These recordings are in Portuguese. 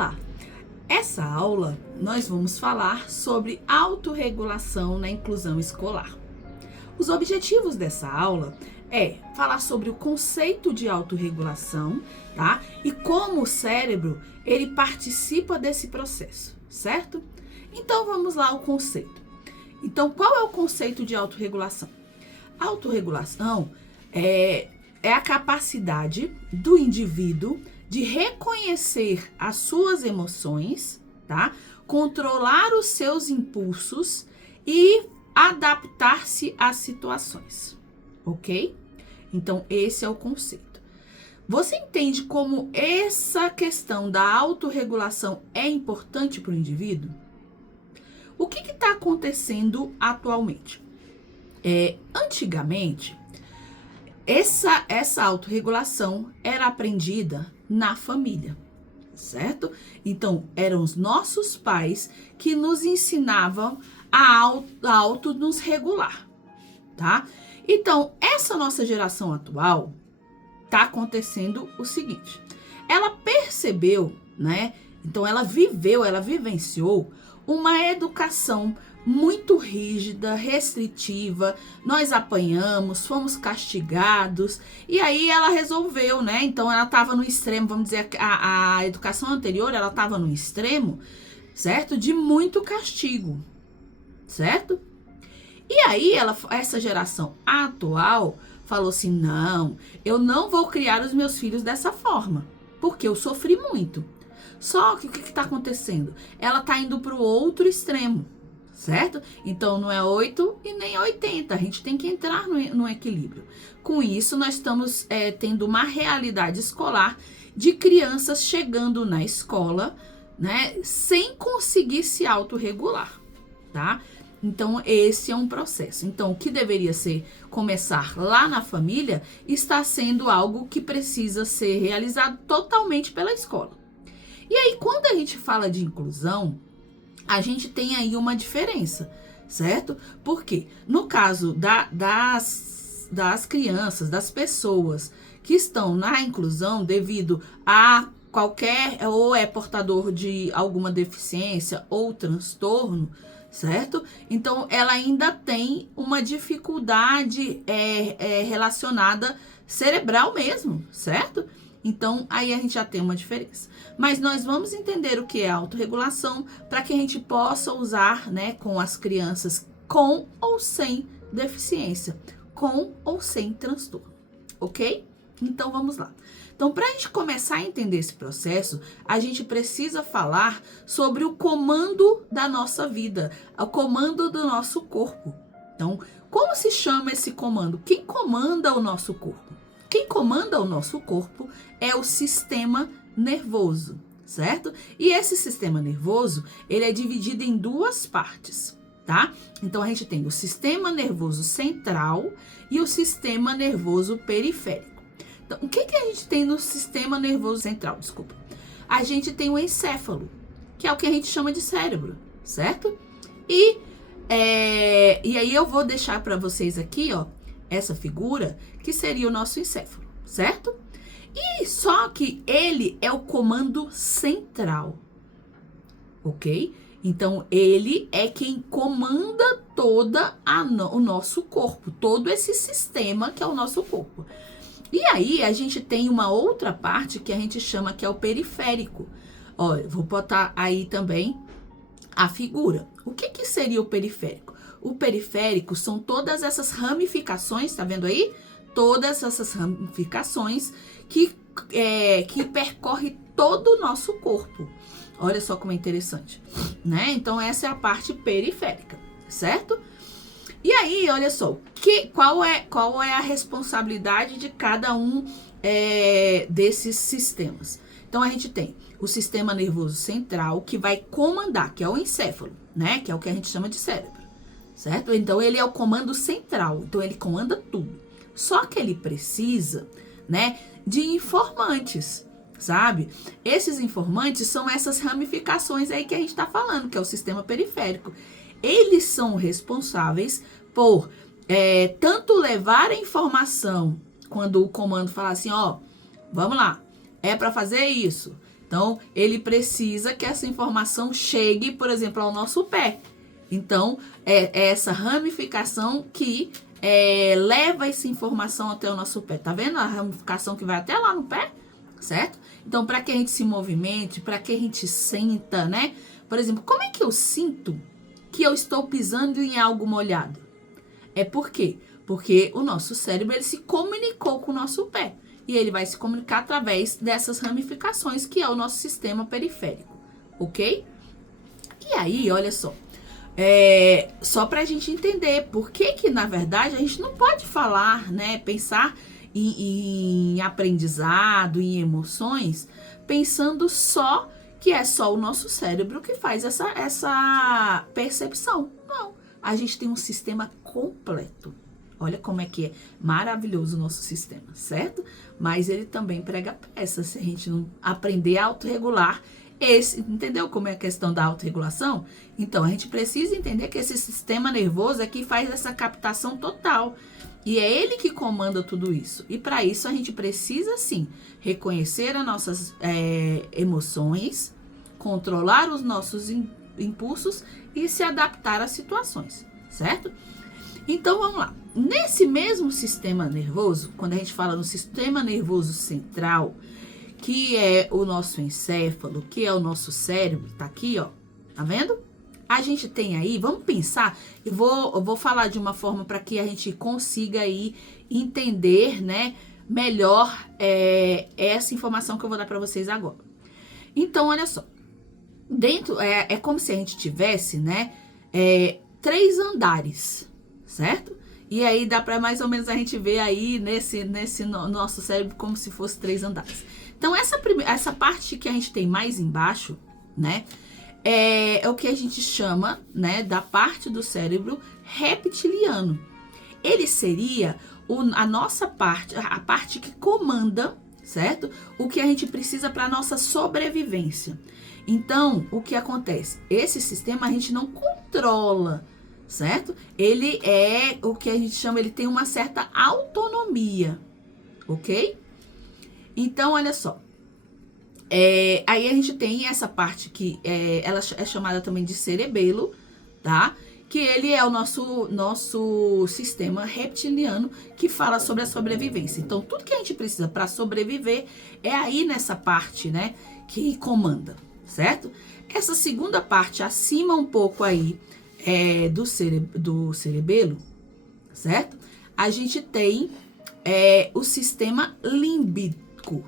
Olá! Essa aula nós vamos falar sobre autorregulação na inclusão escolar. Os objetivos dessa aula é falar sobre o conceito de autorregulação, tá? E como o cérebro, ele participa desse processo, certo? Então vamos lá ao conceito. Então, qual é o conceito de autorregulação? Autorregulação é a capacidade do indivíduo de reconhecer as suas emoções, tá? Controlar os seus impulsos e adaptar-se às situações, ok? Então, esse é o conceito. Você entende como essa questão da autorregulação é importante para o indivíduo? O que está acontecendo atualmente? Antigamente, essa autorregulação era aprendida na família, certo? Então, eram os nossos pais que nos ensinavam a auto nos regular, tá? Então, essa nossa geração atual tá acontecendo o seguinte: ela percebeu, né? Então, ela vivenciou uma educação muito rígida, restritiva, nós apanhamos, fomos castigados, e aí ela resolveu, né? Então ela estava no extremo, vamos dizer, a educação anterior, ela estava no extremo, certo? De muito castigo, certo? E aí essa geração atual falou assim: não, eu não vou criar os meus filhos dessa forma, porque eu sofri muito. Só que o que está acontecendo? Ela está indo para o outro extremo, certo? Então, não é 8 e nem 80. A gente tem que entrar no equilíbrio. Com isso, nós estamos tendo uma realidade escolar de crianças chegando na escola, né, sem conseguir se autorregular, tá? Então, esse é um processo. Então, o que deveria começar lá na família está sendo algo que precisa ser realizado totalmente pela escola. E aí, quando a gente fala de inclusão, a gente tem aí uma diferença, certo? Porque no caso das crianças, das pessoas que estão na inclusão devido a qualquer, ou é portador de alguma deficiência ou transtorno, certo? Então, ela ainda tem uma dificuldade relacionada cerebral mesmo, certo? Então, aí a gente já tem uma diferença. Mas nós vamos entender o que é autorregulação para que a gente possa usar, né, com as crianças com ou sem deficiência, com ou sem transtorno, ok? Então, vamos lá. Então, para a gente começar a entender esse processo, a gente precisa falar sobre o comando da nossa vida, o comando do nosso corpo. Então, como se chama esse comando? Quem comanda o nosso corpo? Quem comanda o nosso corpo é o sistema nervoso, certo? E esse sistema nervoso, ele é dividido em duas partes, tá? Então, a gente tem o sistema nervoso central e o sistema nervoso periférico. Então, o que a gente tem no sistema nervoso central? Desculpa. A gente tem o encéfalo, que é o que a gente chama de cérebro, certo? E aí eu vou deixar para vocês aqui, ó, essa figura que seria o nosso encéfalo, certo? E só que ele é o comando central, ok? Então, ele é quem comanda o nosso corpo, todo esse sistema que é o nosso corpo. E aí, a gente tem uma outra parte que a gente chama que é o periférico. Olha, vou botar aí também a figura. O que seria o periférico? O periférico são todas essas ramificações, tá vendo aí? Todas essas ramificações que percorre todo o nosso corpo. Olha só como é interessante, né? Então, essa é a parte periférica, certo? E aí, olha só, qual é a responsabilidade de cada um desses sistemas? Então, a gente tem o sistema nervoso central, que vai comandar, que é o encéfalo, né? Que é o que a gente chama de cérebro, certo? Então, ele é o comando central, então ele comanda tudo. Só que ele precisa, né, de informantes, sabe? Esses informantes são essas ramificações aí que a gente tá falando, que é o sistema periférico. Eles são responsáveis por tanto levar a informação, quando o comando fala assim, ó, vamos lá, é para fazer isso. Então, ele precisa que essa informação chegue, por exemplo, ao nosso pé. Então, é essa ramificação que leva essa informação até o nosso pé. Tá vendo a ramificação que vai até lá no pé? Certo? Então, para que a gente se movimente, para que a gente sinta, né? Por exemplo, como é que eu sinto que eu estou pisando em algo molhado? É por quê? Porque o nosso cérebro, ele se comunicou com o nosso pé. E ele vai se comunicar através dessas ramificações, que é o nosso sistema periférico. Ok? E aí, olha só. Só pra gente entender por que na verdade, a gente não pode falar, né? Pensar em aprendizado, em emoções, pensando só que é só o nosso cérebro que faz essa percepção. Não. A gente tem um sistema completo. Olha como é que é maravilhoso o nosso sistema, certo? Mas ele também prega peça. Se a gente não aprender a autorregular, entendeu como é a questão da autorregulação? Então, a gente precisa entender que esse sistema nervoso é que faz essa captação total. E é ele que comanda tudo isso. E para isso, a gente precisa, sim, reconhecer as nossas emoções, controlar os nossos impulsos e se adaptar às situações, certo? Então, vamos lá. Nesse mesmo sistema nervoso, quando a gente fala no sistema nervoso central, que é o nosso encéfalo, que é o nosso cérebro, tá aqui, ó, tá vendo? A gente tem aí, vamos pensar, eu vou falar de uma forma para que a gente consiga aí entender, né, melhor essa informação que eu vou dar para vocês agora. Então, olha só, dentro, é como se a gente tivesse, né, 3 andares, certo? E aí dá para mais ou menos a gente ver aí nesse nosso cérebro como se fosse 3 andares. Então, essa parte que a gente tem mais embaixo, né, é o que a gente chama, né, da parte do cérebro reptiliano. Ele seria a nossa parte, a parte que comanda, certo? O que a gente precisa para a nossa sobrevivência. Então, o que acontece? Esse sistema a gente não controla, certo? Ele é o que a gente chama, ele tem uma certa autonomia, ok? Então, olha só. Aí a gente tem essa parte que ela é chamada também de cerebelo, tá? Que ele é o nosso sistema reptiliano que fala sobre a sobrevivência. Então, tudo que a gente precisa para sobreviver é aí nessa parte, né? Que comanda, certo? Essa segunda parte, acima um pouco aí do cerebelo, certo? A gente tem o sistema límbico,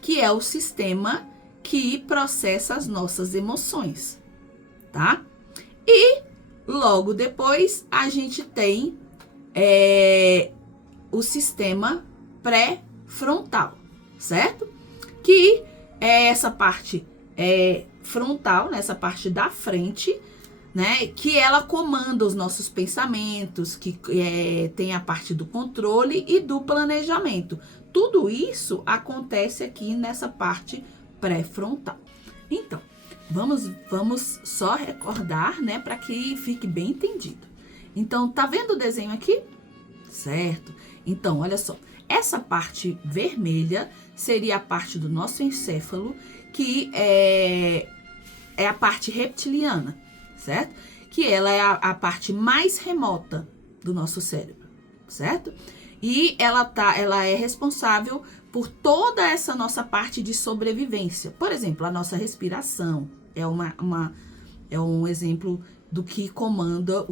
que é o sistema que processa as nossas emoções, tá? E logo depois a gente tem o sistema pré-frontal, certo? Que é essa parte frontal, nessa parte da frente, né? Que ela comanda os nossos pensamentos, que tem a parte do controle e do planejamento. Tudo isso acontece aqui nessa parte pré-frontal. Então, vamos só recordar, né, para que fique bem entendido. Então, tá vendo o desenho aqui? Certo? Então, olha só. Essa parte vermelha seria a parte do nosso encéfalo, que é a parte reptiliana, certo? Que ela é a parte mais remota do nosso cérebro, certo? E ela é responsável por toda essa nossa parte de sobrevivência. Por exemplo, a nossa respiração é um exemplo do que comanda,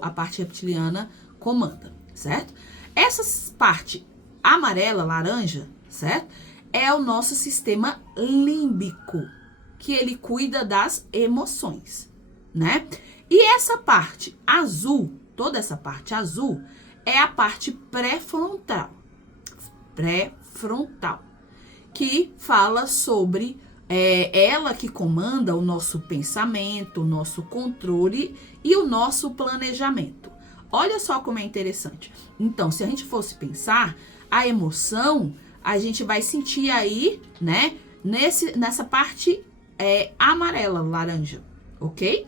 a parte reptiliana comanda, certo? Essa parte amarela, laranja, certo? É o nosso sistema límbico, que ele cuida das emoções, né? E essa parte azul, toda essa parte azul, é a parte pré-frontal, que fala sobre ela que comanda o nosso pensamento, o nosso controle e o nosso planejamento. Olha só como é interessante. Então, se a gente fosse pensar, a emoção, a gente vai sentir aí, né, nessa parte amarela, laranja, ok?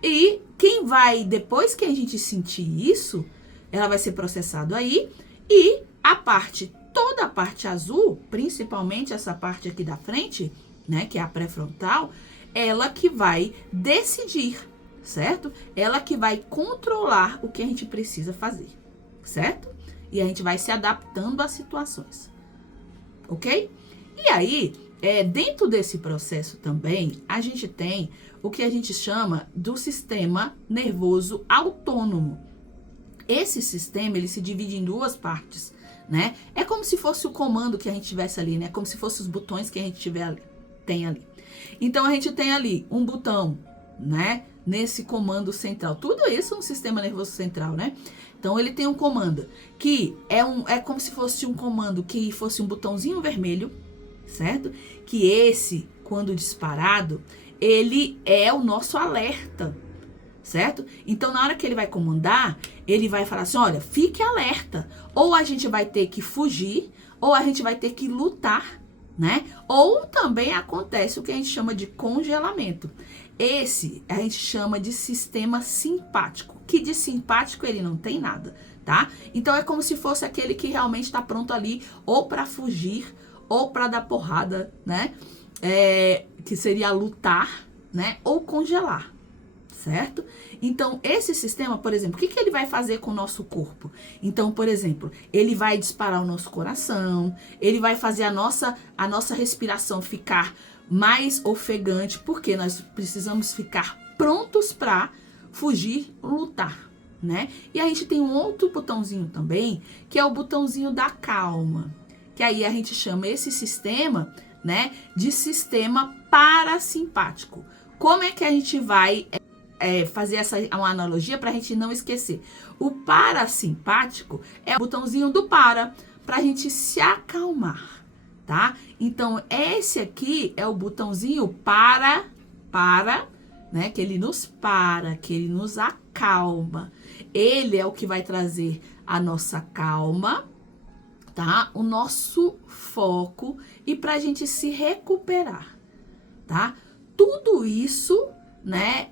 E quem vai, depois que a gente sentir isso, ela vai ser processado aí, e toda a parte azul, principalmente essa parte aqui da frente, né, que é a pré-frontal, ela que vai decidir, certo? Ela que vai controlar o que a gente precisa fazer, certo? E a gente vai se adaptando às situações, ok? E aí, dentro desse processo também, a gente tem o que a gente chama do sistema nervoso autônomo. Esse sistema, ele se divide em duas partes, né? É como se fosse o comando que a gente tivesse ali, né? Como se fossem os botões que a gente tem ali. Então, a gente tem ali um botão, né? Nesse comando central. Tudo isso é um sistema nervoso central, né? Então, ele tem um comando que é como se fosse um comando que fosse um botãozinho vermelho, certo? Que esse, quando disparado, ele é o nosso alerta, certo? Então, na hora que ele vai comandar, ele vai falar assim, olha, fique alerta. Ou a gente vai ter que fugir, ou a gente vai ter que lutar, né? Ou também acontece o que a gente chama de congelamento. Esse a gente chama de sistema simpático, que de simpático ele não tem nada, tá? Então, é como se fosse aquele que realmente está pronto ali, ou para fugir, ou para dar porrada, né? Que seria lutar, né? Ou congelar. Certo? Então, esse sistema, por exemplo, o que ele vai fazer com o nosso corpo? Então, por exemplo, ele vai disparar o nosso coração, ele vai fazer a nossa respiração ficar mais ofegante, porque nós precisamos ficar prontos para fugir, lutar, né? E a gente tem um outro botãozinho também, que é o botãozinho da calma, que aí a gente chama esse sistema, né, de sistema parasimpático. Como é que a gente vai fazer uma analogia para a gente não esquecer? O parasimpático é o botãozinho do para a gente se acalmar, tá? Então, esse aqui é o botãozinho para, né? Que ele nos para, que ele nos acalma. Ele é o que vai trazer a nossa calma, tá? O nosso foco e para a gente se recuperar, tá? Tudo isso, né,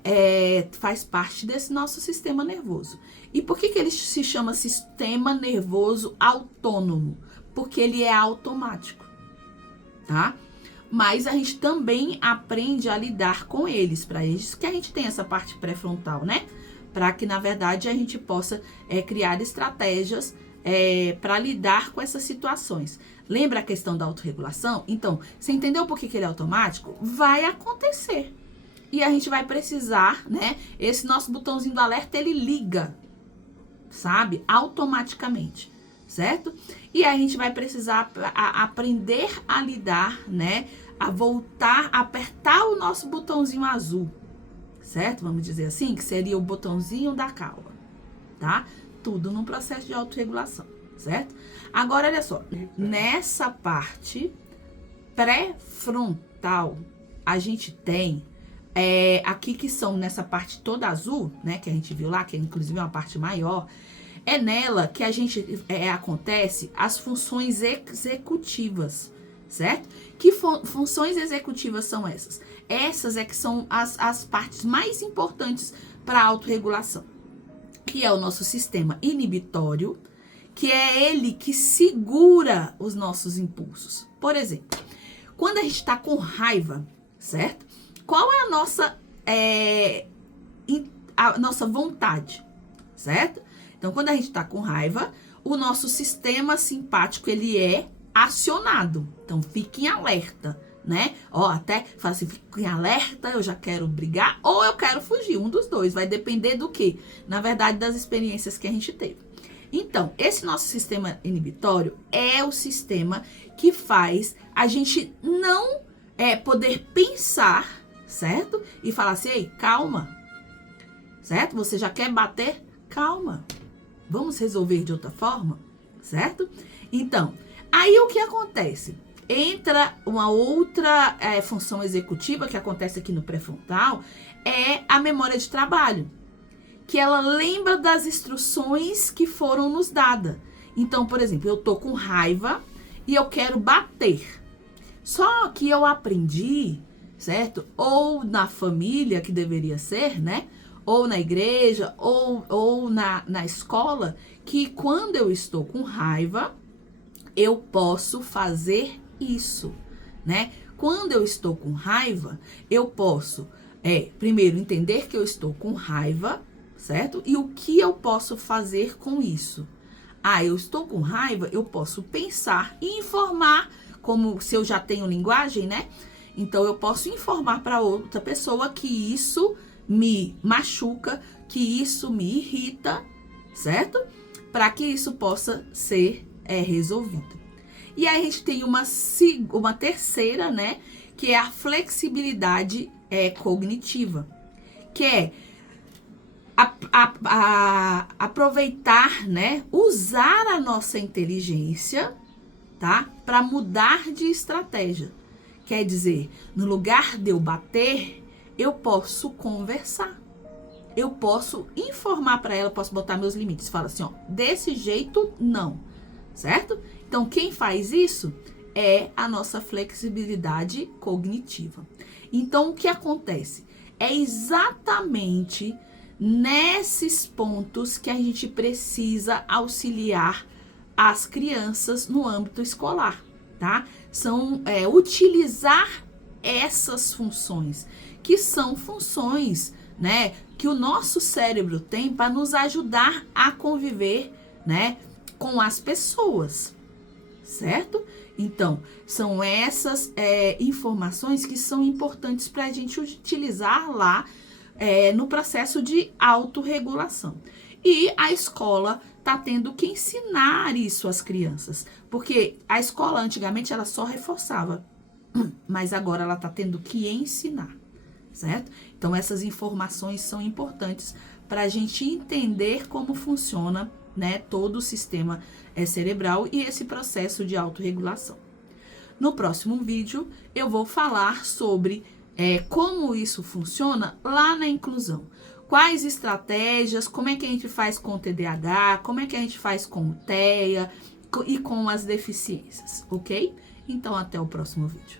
faz parte desse nosso sistema nervoso. E por que ele se chama sistema nervoso autônomo? Porque ele é automático, tá? Mas a gente também aprende a lidar com eles. Para isso que a gente tem essa parte pré-frontal, né? Para que, na verdade, a gente possa criar estratégias para lidar com essas situações. Lembra a questão da autorregulação? Então, você entendeu por que ele é automático? Vai acontecer. E a gente vai precisar, né? Esse nosso botãozinho do alerta, ele liga, sabe? Automaticamente, certo? E a gente vai precisar aprender a lidar, né? A voltar, a apertar o nosso botãozinho azul, certo? Vamos dizer assim, que seria o botãozinho da calma, tá? Tudo num processo de autorregulação, certo? Agora, olha só, nessa parte pré-frontal, a gente tem aqui que são nessa parte toda azul, né, que a gente viu lá, que inclusive é uma parte maior, é nela que a gente acontece as funções executivas, certo? Que funções executivas são essas? Essas que são as partes mais importantes para a autorregulação, que é o nosso sistema inibitório, que é ele que segura os nossos impulsos. Por exemplo, quando a gente está com raiva, certo? Qual é a nossa vontade, certo? Então, quando a gente está com raiva, o nosso sistema simpático, ele é acionado. Então, fique em alerta, né? Ó, até fala assim, fique em alerta, eu já quero brigar ou eu quero fugir. Um dos dois, vai depender do quê? Na verdade, das experiências que a gente teve. Então, esse nosso sistema inibitório é o sistema que faz a gente não poder pensar, certo? E falar assim, ei, calma, certo? Você já quer bater? Calma. Vamos resolver de outra forma, certo? Então, aí o que acontece? Entra uma outra função executiva que acontece aqui no pré-frontal, é a memória de trabalho, que ela lembra das instruções que foram nos dadas. Então, por exemplo, eu tô com raiva e eu quero bater. Só que eu aprendi, certo? Ou na família, que deveria ser, né? Ou na igreja, ou na escola, que quando eu estou com raiva, eu posso fazer isso, né? quando eu estou com raiva, eu posso, primeiro, entender que eu estou com raiva, certo? E o que eu posso fazer com isso? Eu estou com raiva, eu posso pensar e informar, como se eu já tenho linguagem, né? Então, eu posso informar para outra pessoa que isso me machuca, que isso me irrita, certo? Para que isso possa ser resolvido. E aí a gente tem uma terceira, né? Que é a flexibilidade cognitiva, que é aproveitar, né? Usar a nossa inteligência, tá? Para mudar de estratégia. Quer dizer, no lugar de eu bater, eu posso conversar. Eu posso informar para ela, posso botar meus limites. Fala assim, ó, desse jeito não, certo? Então, quem faz isso é a nossa flexibilidade cognitiva. Então, o que acontece? É exatamente nesses pontos que a gente precisa auxiliar as crianças no âmbito escolar, tá? São utilizar essas funções, que são funções, né, que o nosso cérebro tem para nos ajudar a conviver, né, com as pessoas, certo? Então, são essas informações que são importantes para a gente utilizar lá no processo de autorregulação. E a escola está tendo que ensinar isso às crianças, porque a escola antigamente ela só reforçava, mas agora ela está tendo que ensinar, certo? Então, essas informações são importantes para a gente entender como funciona, né, todo o sistema cerebral e esse processo de autorregulação. No próximo vídeo, eu vou falar sobre como isso funciona lá na inclusão. Quais estratégias, como é que a gente faz com o TDAH, como é que a gente faz com o TEA e com as deficiências, ok? Então, até o próximo vídeo.